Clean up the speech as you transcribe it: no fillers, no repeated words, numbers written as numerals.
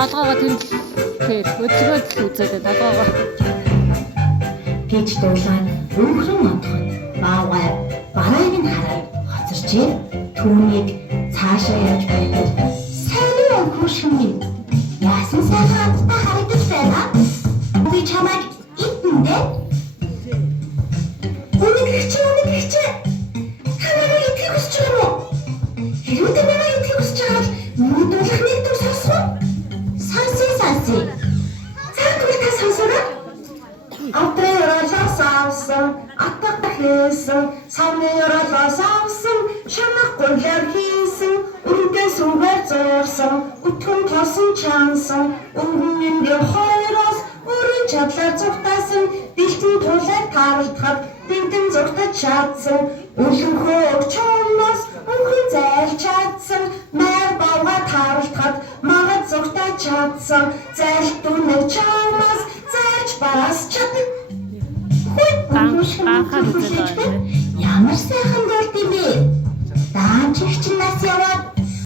толгоогоо тэнд тэр хөдөлгөөд л үзээд толгоогоо. Пич дуулаад өвгөн одхон баавгай барайг нь хараад хоцорчээ. Түүнийг цаашаа явж байгаад сайн хөшмийн яасан сайхан та харагдаж байна. Би чамайг идэндээ үнэхээр танаа итгэх хүсэж байгаа юм уу? Хэрвээ танаа итгэх хүсэж байгаа бол муудуулах нэг төр сонсгоо. Сонсъё. Цаатгүй та сонсороо. Автралаас авсан, атгах хийсэн, самнёроос авсан, шанах гуйлар хийсэн, үргээс үгээр зурсан, өтгөн тосон чансан, өнгөний хоёроос өрийн чадлаар зүгтаасан, бэлтэн тулаар таарлахад бинтэн зүгтаж чадсан, өлөнхөө чомноос өнгөн зайлж чадсан, маяг бавга таарлахад магад зүгтаж чадсан, зайлт дүнэг чамаас зайлж бараас чадсан. Ганхаар үзээд байгаа юм. Ямар сайхан болд юм бэ? Даанчигч